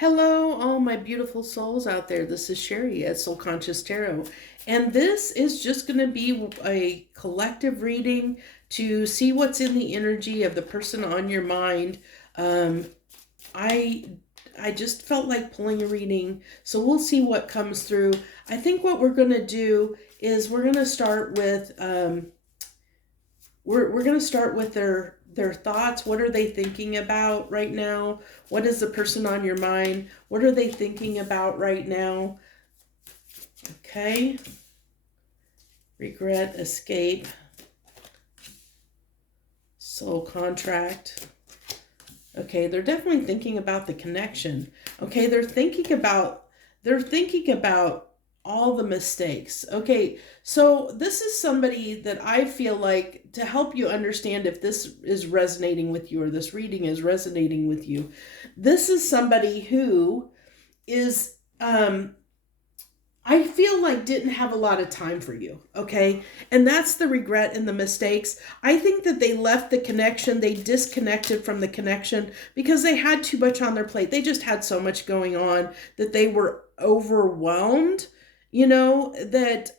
Hello, all my beautiful souls out there. This is Sherry at Soul Conscious Tarot. And this is just going to be a collective reading to see what's in the energy of the person on your mind. Um, I I just felt like pulling a reading, so we'll see what comes through. I think what we're going to do is we're going to start with we're going to start with their thoughts. What are they thinking about right now? What is the person on your mind? What are they thinking about right now? Okay. Regret, escape, soul contract. Okay, they're definitely thinking about the connection. Okay, they're thinking about all the mistakes. Okay, so this is somebody that I feel like, to help you understand if this is resonating with you or this reading is resonating with you, this is somebody who is I feel like didn't have a lot of time for you, okay? And that's the regret and the mistakes. I think that they left the connection, they disconnected from the connection because they had too much on their plate. They just had so much going on that they were overwhelmed, that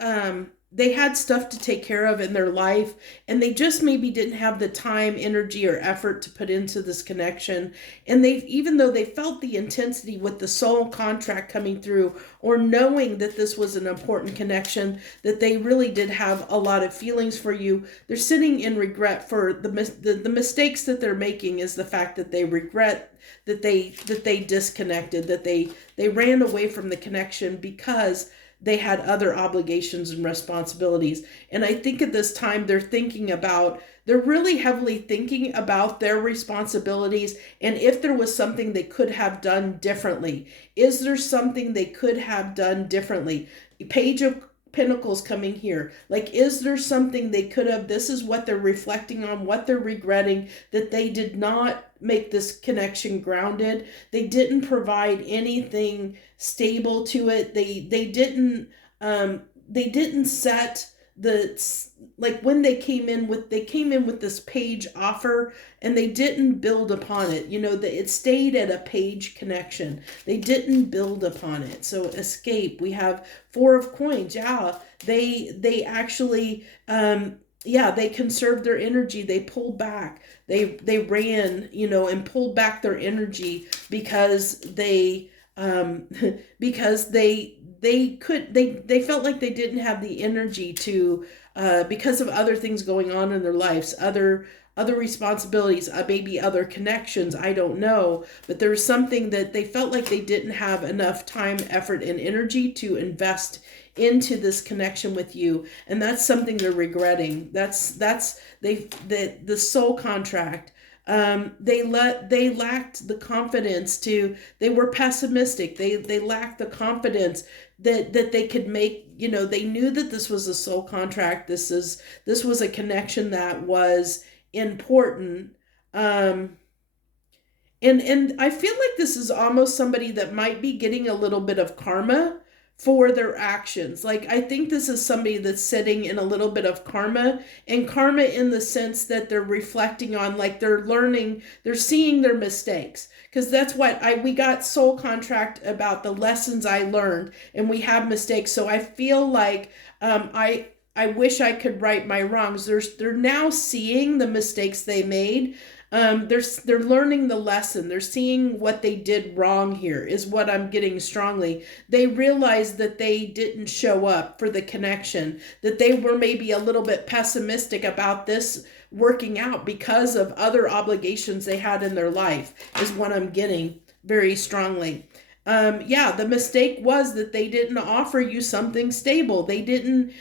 they had stuff to take care of in their life, and they just maybe didn't have the time, energy, or effort to put into this connection. And they, even though they felt the intensity with the soul contract coming through, or knowing that this was an important connection, that they really did have a lot of feelings for you, they're sitting in regret for the mistakes that they're making. Is the fact that they regret that they disconnected, that they ran away from the connection because they had other obligations and responsibilities. And I think at this time they're really heavily thinking about their responsibilities, and if there was something they could have done differently. Is there something they could have done differently? Page of Pentacles coming here. Like, is there something they could have? This is what they're reflecting on, what they're regretting, that they did not make this connection grounded. They didn't provide anything stable to it. They didn't set the, like, when they came in with this page offer, and they didn't build upon it. It stayed at a page connection. They didn't build upon it. So escape, we have Four of Coins. Yeah, they actually they conserved their energy. They pulled back. They ran, and pulled back their energy because they felt like they didn't have the energy to, because of other things going on in their lives, other responsibilities, maybe other connections, I don't know, but there was something that they felt like they didn't have enough time, effort, and energy to invest into this connection with you. And that's something they're regretting. The soul contract. They lacked the confidence to. They were pessimistic. They lacked the confidence that they could make. They knew that this was a soul contract. This was a connection that was important. And I feel like this is almost somebody that might be getting a little bit of karma for their actions. Like, I think this is somebody that's sitting in a little bit of karma, and karma in the sense that they're reflecting on, like, they're learning, they're seeing their mistakes. Because that's what we got soul contract about, the lessons I learned, and we have mistakes. So I feel like I wish I could right my wrongs. They're now seeing the mistakes they made. They're learning the lesson. They're seeing what they did wrong here, is what I'm getting strongly. They realized that they didn't show up for the connection, that they were maybe a little bit pessimistic about this working out because of other obligations they had in their life, is what I'm getting very strongly. The mistake was that they didn't offer you something stable. They didn't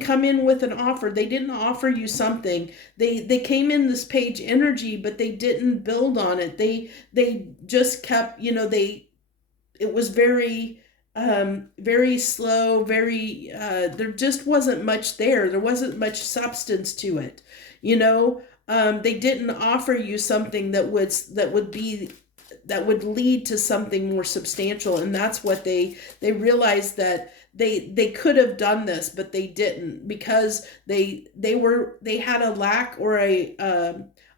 come in with an offer. They didn't offer you something. They came in this page energy, but they didn't build on it. They just kept, it was very very slow, very there just wasn't much there. There wasn't much substance to it. They didn't offer you something that would lead to something more substantial. And that's what they realized, that they could have done this, but they didn't, because they had a lack, or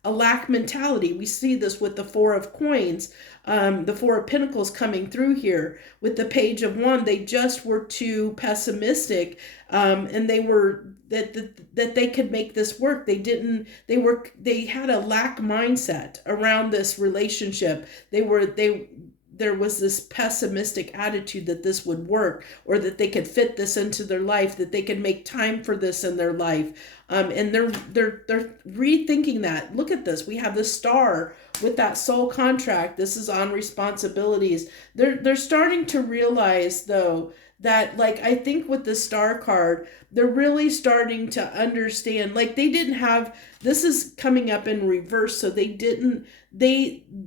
a lack mentality. We see this with the Four of Coins, the Four of Pentacles coming through here. With the Page of Wands, they just were too pessimistic, and they were that they could make this work. They had a lack mindset around this relationship. There was this pessimistic attitude that this would work, or that they could fit this into their life, that they could make time for this in their life. And they're rethinking that. Look at this. We have the Star with that soul contract. This is on responsibilities. They're starting to realize, though, that, like, I think with the Star card, they're really starting to understand, like, they didn't have, this is coming up in reverse, so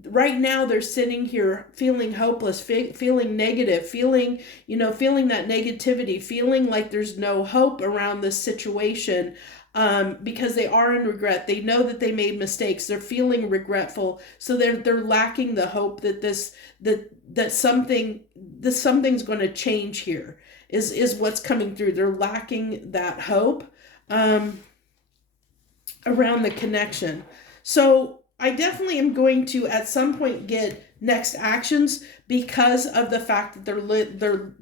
right now they're sitting here feeling hopeless, feeling negative, feeling that negativity, feeling like there's no hope around this situation, because they are in regret. They know that they made mistakes. They're feeling regretful, so they're lacking the hope that something's going to change here. Is what's coming through. They're lacking that hope around the connection. So I definitely am going to at some point get next actions, because of the fact that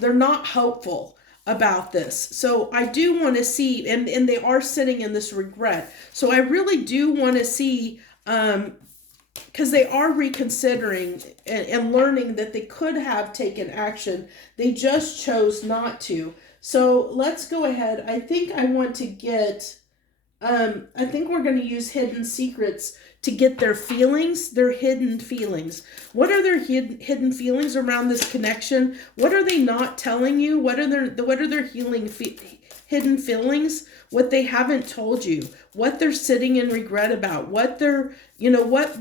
they're not hopeful about this. So I do want to see, and they are sitting in this regret. So I really do want to see, because they are reconsidering and learning that they could have taken action. They just chose not to. So let's go ahead. I think I want to get, I think we're going to use Hidden Secrets to get their feelings, their hidden feelings. What are their hidden feelings around this connection? What are they not telling you? What are their hidden feelings? What they haven't told you? What they're sitting in regret about? What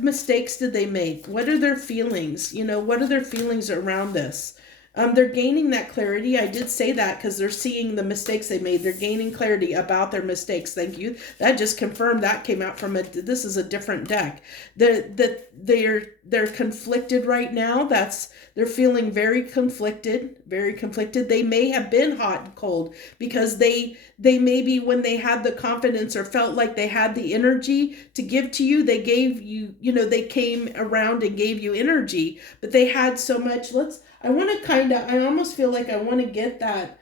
mistakes did they make? What are their feelings? What are their feelings around this? They're gaining that clarity. I did say that because they're seeing the mistakes they made. They're gaining clarity about their mistakes. Thank you. That just confirmed. That came out from this is a different deck. They're conflicted right now. They're feeling very conflicted, very conflicted. They may have been hot and cold because they maybe, when they had the confidence or felt like they had the energy to give to you, they gave you, they came around and gave you energy, but they had so much. I almost feel like I want to get that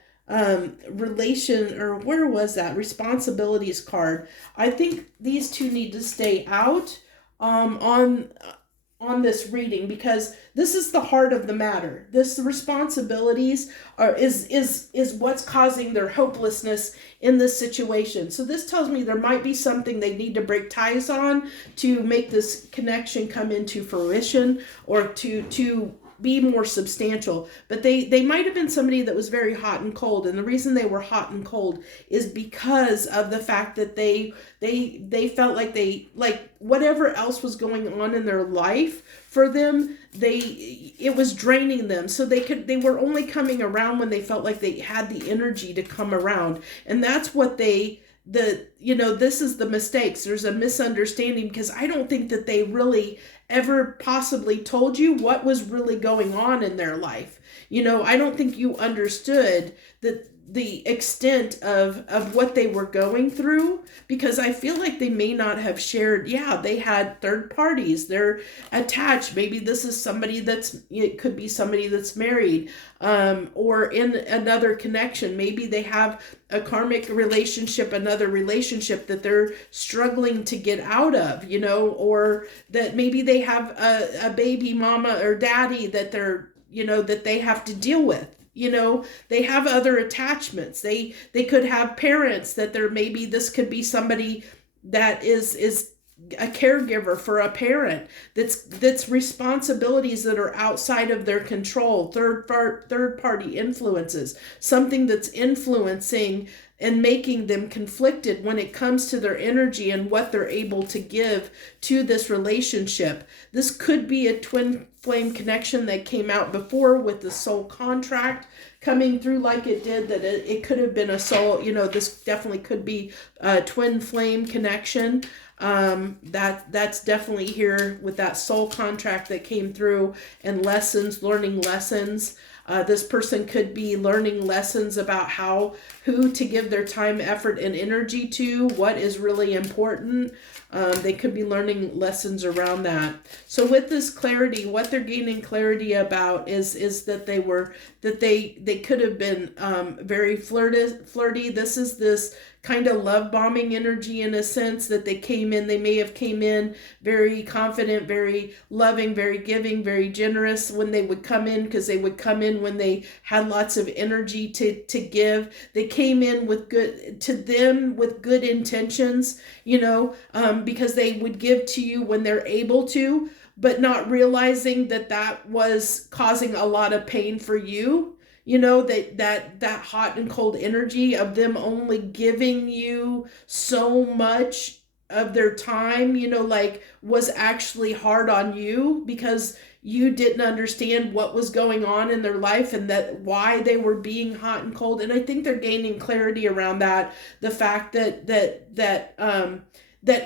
relation, or where was that responsibilities card. I think these two need to stay out on this reading, because this is the heart of the matter. This responsibilities is what's causing their hopelessness in this situation. So this tells me there might be something they need to break ties on to make this connection come into fruition, or to be more substantial. But they might have been somebody that was very hot and cold, and the reason they were hot and cold is because of the fact that they felt like whatever else was going on in their life for them, it was draining them. So they were only coming around when they felt like they had the energy to come around. And that's what this is the mistakes. There's a misunderstanding, because I don't think that they really ever possibly told you what was really going on in their life. I don't think you understood the extent of what they were going through, because I feel like they may not have shared. They had third parties. They're attached. Maybe this is somebody it could be somebody that's married, or in another connection. Maybe they have a karmic relationship, another relationship that they're struggling to get out of, or that maybe they have a baby mama or daddy that that they have to deal with. They have other attachments. They could have parents that maybe this could be somebody that is a caregiver for a parent, that's responsibilities that are outside of their control, third party influences, something that's influencing and making them conflicted when it comes to their energy and what they're able to give to this relationship. This could be a twin flame connection that came out before with the soul contract coming through like it did, that it could have been a soul, this definitely could be a twin flame connection. That's definitely here with that soul contract that came through, and lessons, learning lessons. This person could be learning lessons about who to give their time, effort, and energy to, what is really important. They could be learning lessons around that. So with this clarity, what they're gaining clarity about is that they could have been very flirty. This is this kind of love bombing energy, in a sense, that they may have came in very confident, very loving, very giving, very generous when they would come in, because they would come in when they had lots of energy to give. They came in with good intentions, because they would give to you when they're able to, but not realizing that was causing a lot of pain for you. That hot and cold energy of them only giving you so much of their time, was actually hard on you, because you didn't understand what was going on in their life, and that why they were being hot and cold. And I think they're gaining clarity around that. The fact that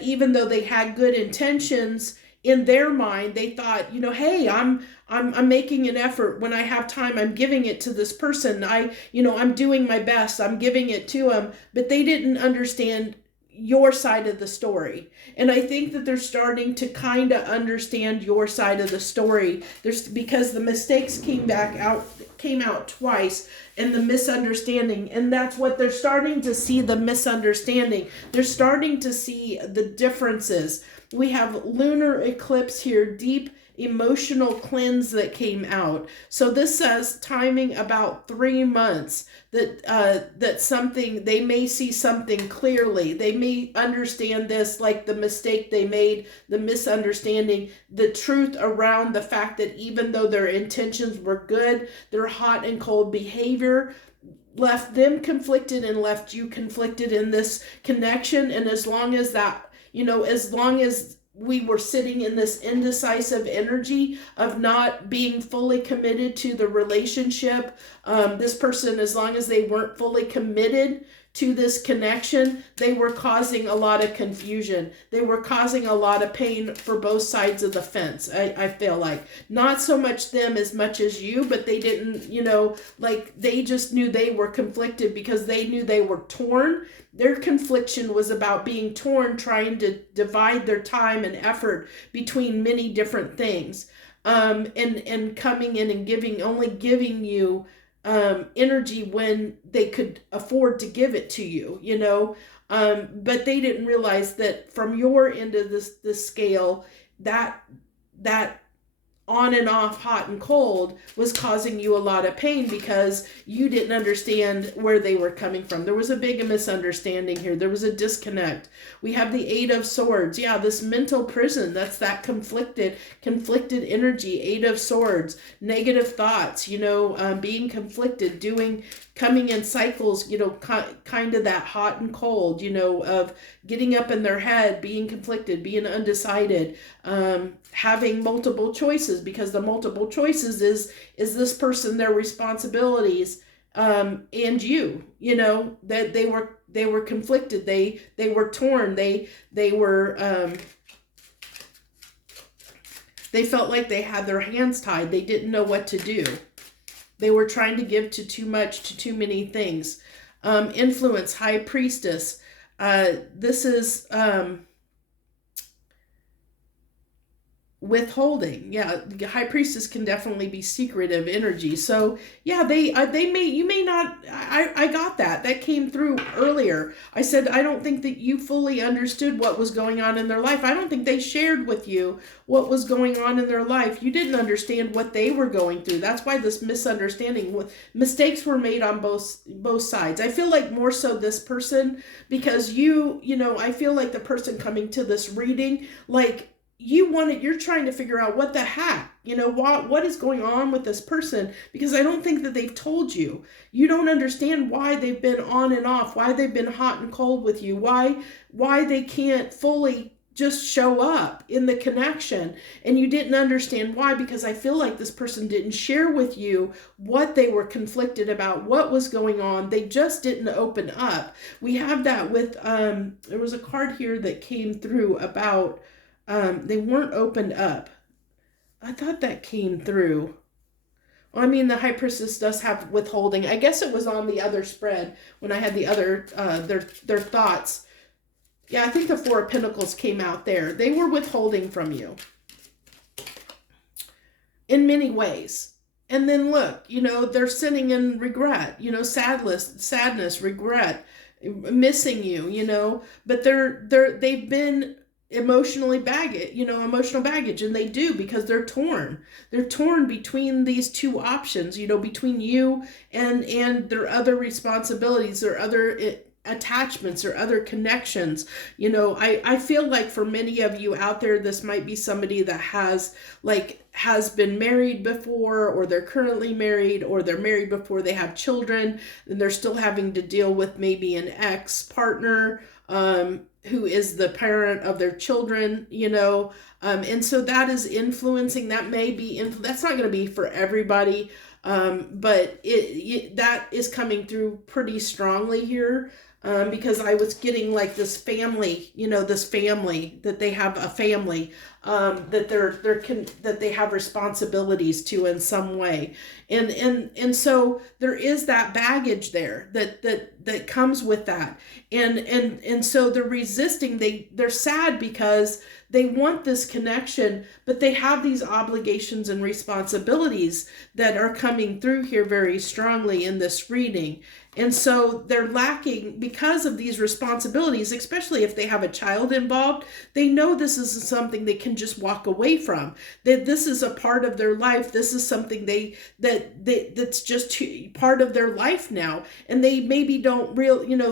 even though they had good intentions, in their mind, they thought, hey, I'm making an effort. When I have time, I'm giving it to this person. I'm doing my best. I'm giving it to them. But they didn't understand your side of the story. And I think that they're starting to kind of understand your side of the story. Because the mistakes came out twice, and the misunderstanding, and that's what they're starting to see, the misunderstanding. They're starting to see the differences. We have lunar eclipse here, deep emotional cleanse that came out. So this says timing about 3 months, that something, they may see something clearly. They may understand this, like the mistake they made, the misunderstanding, the truth around the fact that even though their intentions were good, their hot and cold behavior left them conflicted and left you conflicted in this connection. And as long as we were sitting in this indecisive energy of not being fully committed to the relationship, this person, as long as they weren't fully committed to this connection, they were causing a lot of confusion. They were causing a lot of pain for both sides of the fence. I feel like not so much them as much as you, but they didn't, they just knew they were conflicted because they knew they were torn. Their confliction was about being torn, trying to divide their time and effort between many different things, and coming in and only giving you energy when they could afford to give it to you, but they didn't realize that from your end of this scale, that on and off, hot and cold, was causing you a lot of pain because you didn't understand where they were coming from. There was a big misunderstanding here. There was a disconnect. We have the Eight of Swords. Yeah, this mental prison. That's that conflicted energy. Eight of Swords. Negative thoughts, being conflicted, coming in cycles, kind of that hot and cold, of getting up in their head, being conflicted, being undecided, having multiple choices, because the multiple choices is this person, their responsibilities, and that they were conflicted, they were torn, they were they felt like they had their hands tied. They didn't know what to do. They were trying to give to too much, to too many things. Influence, High Priestess. This is withholding. Yeah, the High Priestess can definitely be secretive energy. So yeah, you may not, I got that came through earlier. I said, I don't think that you fully understood what was going on in their life. I don't think they shared with you what was going on in their life. You didn't understand what they were going through. That's why this misunderstanding, mistakes were made on both sides. I feel like more so this person, because I feel like the person coming to this reading, like, you're trying to figure out what the heck, what is going on with this person, because I don't think that they've told you. You don't understand why they've been on and off, why they've been hot and cold with you, why they can't fully just show up in the connection, and you didn't understand why, because I feel like this person didn't share with you what they were conflicted about, what was going on. They just didn't open up. We have that with there was a card here that came through about they weren't opened up. I thought that came through. I mean, the High Priestess does have withholding. I guess it was on the other spread when I had the other their thoughts. Yeah, I think the Four of Pentacles came out there. They were withholding from you in many ways. And then look, you know, they're sitting in regret, you know, sadness, regret, missing you, you know, but they've been emotional baggage, and they do, because they're torn between these two options, you know, between you and their other responsibilities, or other attachments, or other connections. You know, I feel like for many of you out there, this might be somebody that has been married before, or they're currently married, or they're married before they have children, and they're still having to deal with maybe an ex-partner who is the parent of their children, you know, and so that is influencing. That may be that's not going to be for everybody, but that is coming through pretty strongly here. Because I was getting like this family, you know, that they have a family, that they have responsibilities to in some way, and so there is that baggage there that comes with that, and so they're resisting. They're sad because they want this connection, but they have these obligations and responsibilities that are coming through here very strongly in this reading. And so they're lacking because of these responsibilities, especially if they have a child involved. They know this is something they can just walk away from. That this is a part of their life. This is something that's just part of their life now. And they maybe don't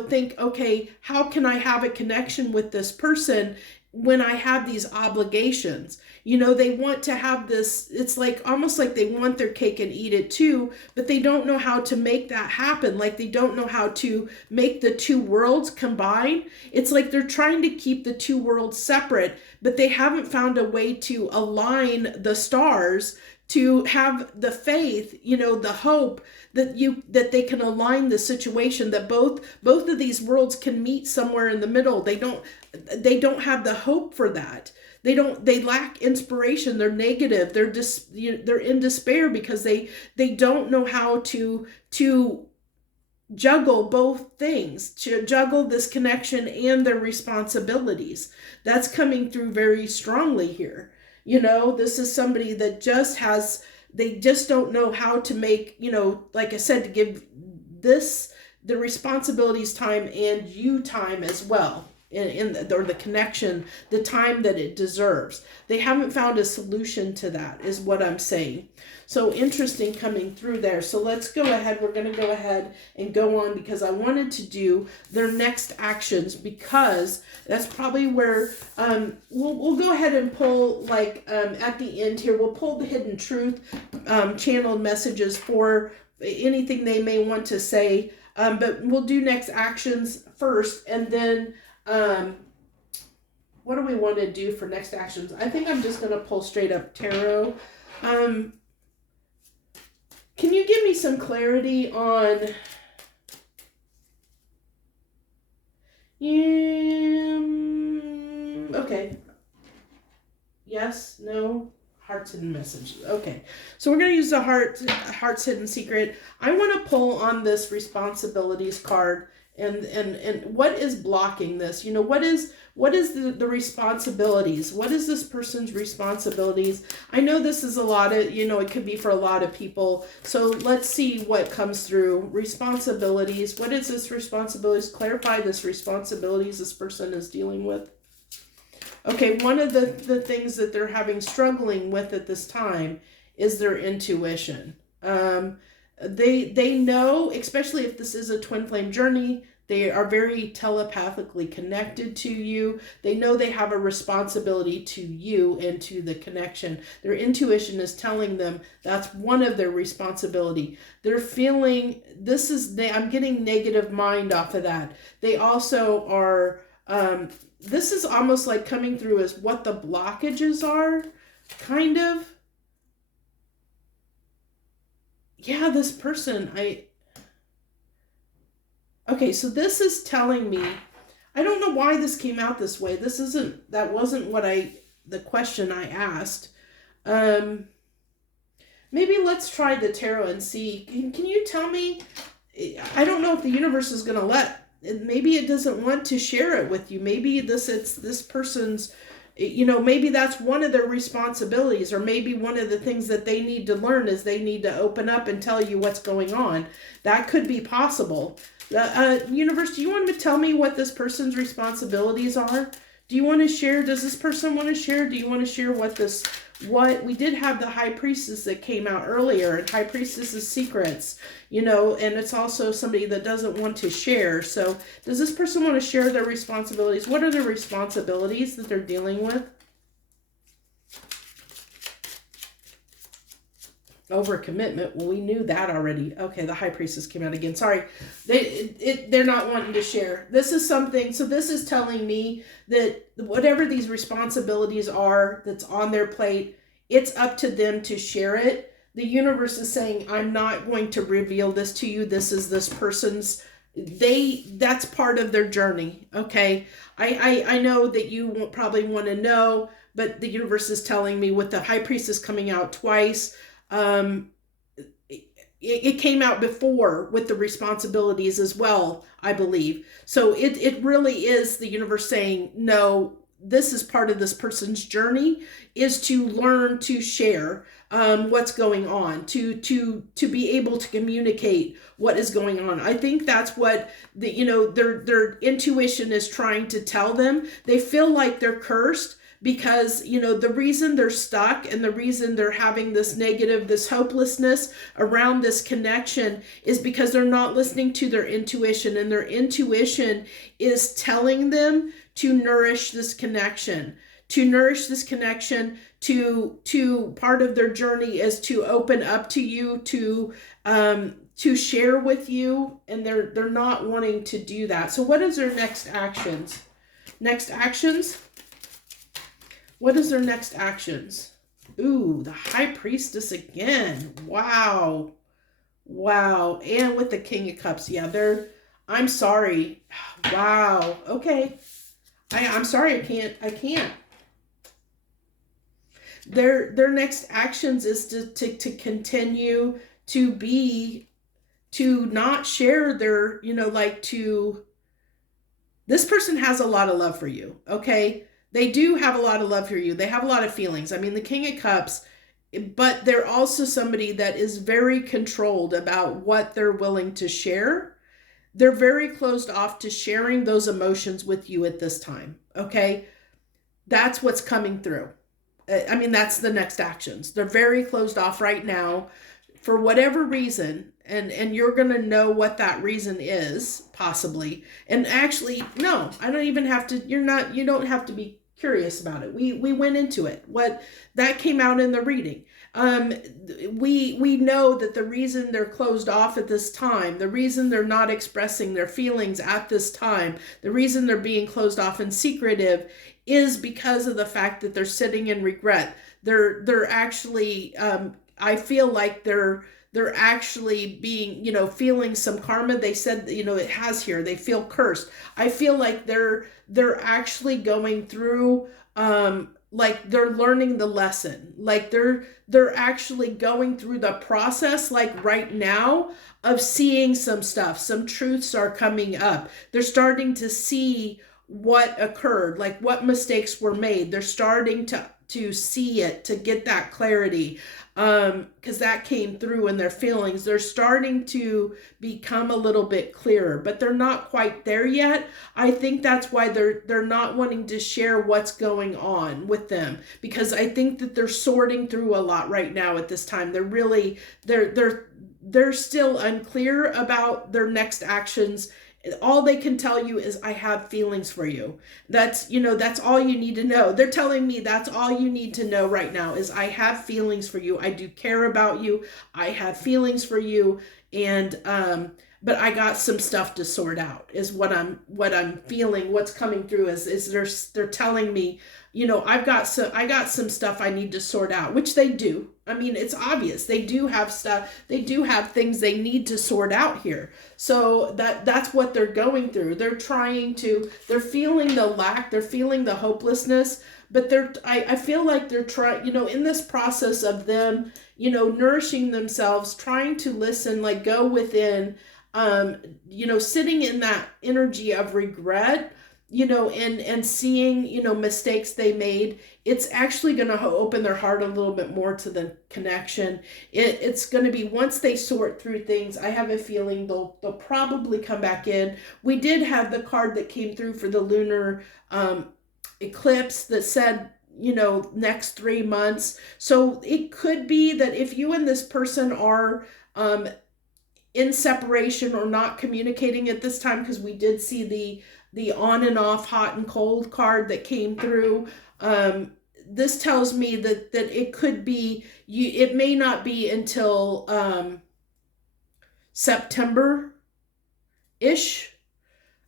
think, okay, how can I have a connection with this person when I have these obligations? You know, they want to have this, it's like almost like they want their cake and eat it too, but they don't know how to make that happen. Like they don't know how to make the two worlds combine. It's like they're trying to keep the two worlds separate, but they haven't found a way to align the stars to have the faith, you know, the hope that they can align the situation, that both of these worlds can meet somewhere in the middle. They don't have the hope for that. They lack inspiration. They're negative. They're in despair because they don't know how to juggle both things, to juggle this connection and their responsibilities. That's coming through very strongly here. You know, this is somebody that they just don't know how to make, you know, like I said, to give the responsibilities time and you time as well. Or the connection, the time that it deserves. They haven't found a solution to that, is what I'm saying. So interesting coming through there. So let's go ahead. We're going to go ahead and go on, because I wanted to do their next actions, because that's probably where we'll go ahead and pull, at the end here, we'll pull the hidden truth channeled messages for anything they may want to say. But we'll do next actions first, and then what do we want to do for next actions? I think I'm just going to pull straight up tarot. Can you give me some clarity on okay. Yes, no, heart's hidden messages. Okay. So we're going to use the heart's hidden secret. I want to pull on this responsibilities card. And what is blocking this? You know, what is the responsibilities? What is this person's responsibilities? I know this is a lot of, you know, it could be for a lot of people. So let's see what comes through. Responsibilities. What is this responsibilities? Clarify this responsibilities this person is dealing with. Okay, one of the things that they're struggling with at this time is their intuition. They know, especially if this is a twin flame journey, they are very telepathically connected to you. They know they have a responsibility to you and to the connection. Their intuition is telling them that's one of their responsibility. They're feeling, I'm getting negative mind off of that. They also are this is almost like coming through as what the blockages are, kind of. Yeah, this person, okay, so this is telling me, I don't know why this came out this way. That wasn't the question I asked. Maybe let's try the tarot and see. Can you tell me, I don't know if the universe is going to maybe it doesn't want to share it with you. Maybe it's this person's, maybe that's one of their responsibilities, or maybe one of the things that they need to learn is they need to open up and tell you what's going on. That could be possible. Universe, do you want to tell me what this person's responsibilities are? Do you want to share? Does this person want to share? Do you want to share what we did have the High Priestess that came out earlier, and High Priestess's secrets, and it's also somebody that doesn't want to share. So does this person want to share their responsibilities? What are their responsibilities that they're dealing with? Overcommitment. Well, we knew that already. Okay, the High Priestess came out again. Sorry. They're not wanting to share. This is something, so this is telling me that whatever these responsibilities are that's on their plate, it's up to them to share it. The universe is saying, I'm not going to reveal this to you. This is this person's, that's part of their journey. Okay. I know that you won't probably want to know, but the universe is telling me with the High Priestess coming out twice, it came out before with the responsibilities as well, I believe. So it really is the universe saying, no, this is part of this person's journey, is to learn to share what's going on, to be able to communicate what is going on. I think that's what their intuition is trying to tell them. They feel like they're cursed, because, the reason they're stuck and the reason they're having this hopelessness around this connection is because they're not listening to their intuition, and their intuition is telling them to nourish this connection. To part of their journey is to open up to you, to share with you, and they're not wanting to do that. So what is their next actions? What is their next actions? Ooh, the High Priestess again. Wow. And with the King of Cups. Yeah, I'm sorry. Wow. Okay. I'm sorry. I can't. Their next actions is to continue to not share their, this person has a lot of love for you. Okay. They do have a lot of love for you. They have a lot of feelings. I mean, the King of Cups, but they're also somebody that is very controlled about what they're willing to share. They're very closed off to sharing those emotions with you at this time. Okay. That's what's coming through. I mean, that's the next actions. They're very closed off right now for whatever reason. And you're going to know what that reason is, possibly. And actually, no, I don't even have to, you don't have to be curious about it. We went into it. What that came out in the reading. We know that the reason they're closed off at this time, the reason they're not expressing their feelings at this time, the reason they're being closed off and secretive is because of the fact that they're sitting in regret. They're actually, I feel like they're actually being, feeling some karma. They said, it has here, they feel cursed. I feel like they're actually going through, like they're learning the lesson. Like they're actually going through the process, like right now, of seeing some stuff. Some truths are coming up. They're starting to see what occurred, like what mistakes were made. They're starting to see it, to get that clarity. Because that came through in their feelings. They're starting to become a little bit clearer, but they're not quite there yet. I think that's why they're not wanting to share what's going on with them, because I think that they're sorting through a lot right now at this time. They're still unclear about their next actions. All they can tell you is, I have feelings for you. That's all you need to know. They're telling me that's all you need to know right now is, I have feelings for you. I do care about you. I have feelings for you. And, but I got some stuff to sort out, is what I'm feeling. What's coming through is they're telling me, I got some stuff I need to sort out, which they do. I mean, it's obvious they do have stuff. They do have things they need to sort out here. So that's what they're going through. They're feeling the lack, they're feeling the hopelessness, but I feel like they're trying, in this process of them, nourishing themselves, trying to listen, like go within, sitting in that energy of regret, and seeing, mistakes they made. It's actually going to open their heart a little bit more to the connection. It's going to be, once they sort through things, I have a feeling they'll probably come back in. We did have the card that came through for the lunar eclipse that said, next 3 months. So it could be that if you and this person are in separation or not communicating at this time, because we did see the on and off, hot and cold card that came through. This tells me that it could be, it may not be until September ish.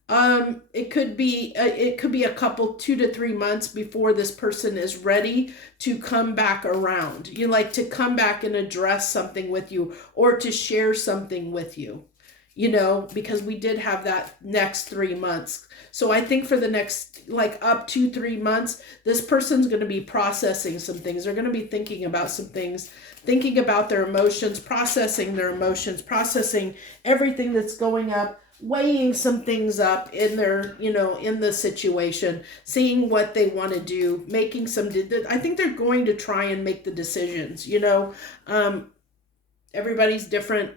It could be a couple, 2 to 3 months before this person is ready to come back around. You like to come back and address something with you, or to share something with you, because we did have that next 3 months. So I think for the next, like, up to 3 months, this person's going to be processing some things. They're going to be thinking about some things, thinking about their emotions, processing everything that's going up, weighing some things up in their, in the situation, seeing what they want to do, making some, I think they're going to try and make the decisions, everybody's different.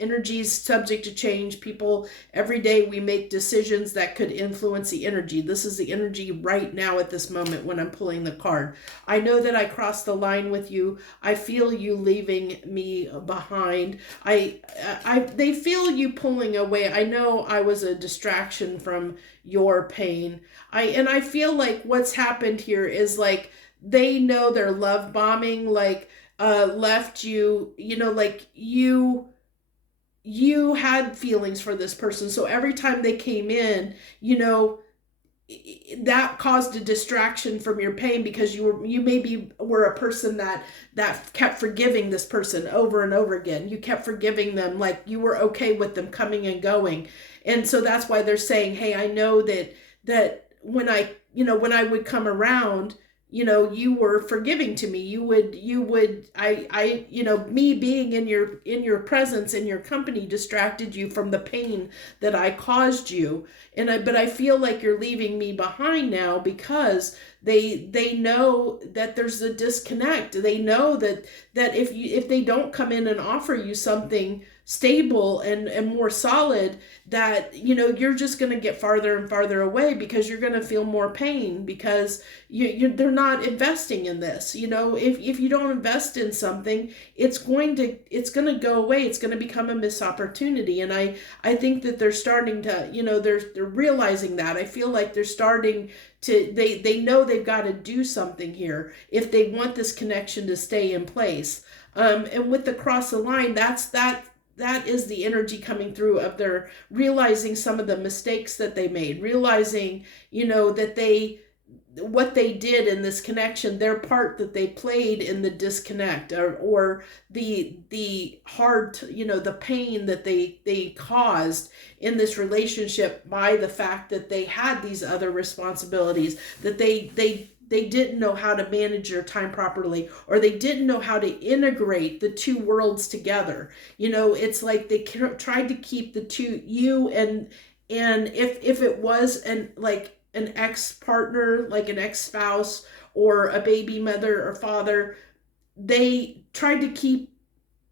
Energy's subject to change. People, every day we make decisions that could influence the energy. This is the energy right now at this moment when I'm pulling the card. I know that I crossed the line with you. I feel you leaving me behind. They feel you pulling away. I know I was a distraction from your pain. I feel like what's happened here is, like, they know their love bombing, like, left you, like you had feelings for this person. So every time they came in, that caused a distraction from your pain, because you maybe were a person that kept forgiving this person over and over again. You kept forgiving them, like you were okay with them coming and going. And so that's why they're saying, hey, I know that when I would come around, you were forgiving to me. Me being in your presence, in your company, distracted you from the pain that I caused you. But I feel like you're leaving me behind now, because they know that there's a disconnect. They know that if they don't come in and offer you something stable and more solid, that you're just going to get farther and farther away, because you're going to feel more pain, because they're not investing in this. If you don't invest in something, it's going to go away. It's going to become a missed opportunity. And I think that they're starting to, they're realizing that. I feel like they're starting to, they know they've got to do something here if they want this connection to stay in place. And with the cross the line, that is the energy coming through, of their realizing some of the mistakes that they made, realizing, that what they did in this connection, their part that they played in the disconnect, or the hard, the pain that they caused in this relationship, by the fact that they had these other responsibilities, that they didn't know how to manage their time properly, or they didn't know how to integrate the two worlds together. It's like they tried to keep the two, you and if it was an ex-partner, like an ex-spouse or a baby mother or father, they tried to keep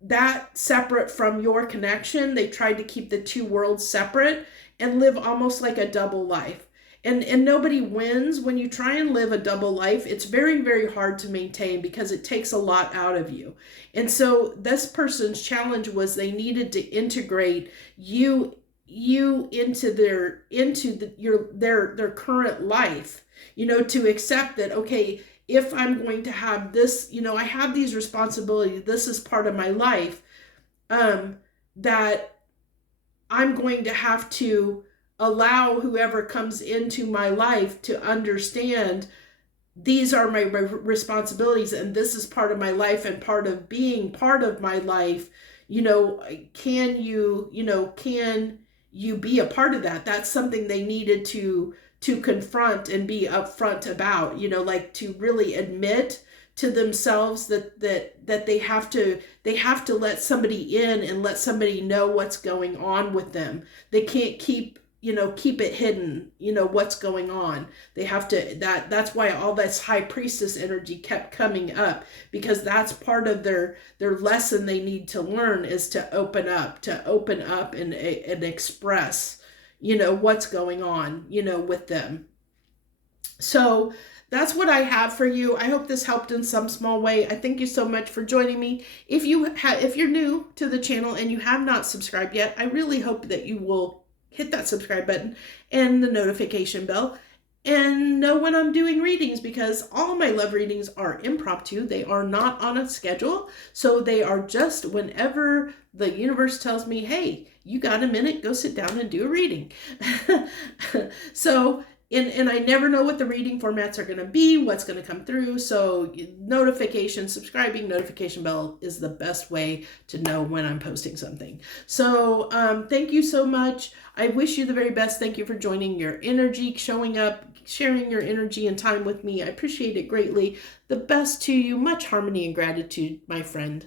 that separate from your connection. They tried to keep the two worlds separate and live almost like a double life. And nobody wins when you try and live a double life. It's very, very hard to maintain, because it takes a lot out of you. And so this person's challenge was they needed to integrate you into their current life, to accept that, okay, if I'm going to have this, I have these responsibilities, this is part of my life, that I'm going to have to allow whoever comes into my life to understand these are my responsibilities and this is part of my life and part of being part of my life. You know, can you be a part of that? That's something they needed to confront and be upfront about, like to really admit to themselves that they have to let somebody in and let somebody know what's going on with them. They can't keep it hidden, what's going on. They have to, that's why all this high priestess energy kept coming up, because that's part of their lesson they need to learn, is to open up and express, what's going on, with them. So that's what I have for you. I hope this helped in some small way. I thank you so much for joining me. If you're new to the channel and you have not subscribed yet, I really hope that you will hit that subscribe button and the notification bell and know when I'm doing readings, because all my love readings are impromptu. They are not on a schedule. So they are just whenever the universe tells me, hey, you got a minute, go sit down and do a reading. So, and I never know what the reading formats are going to be, what's going to come through. So subscribing, notification bell is the best way to know when I'm posting something. So thank you so much. I wish you the very best. Thank you for joining your energy, showing up, sharing your energy and time with me. I appreciate it greatly. The best to you. Much harmony and gratitude, my friend.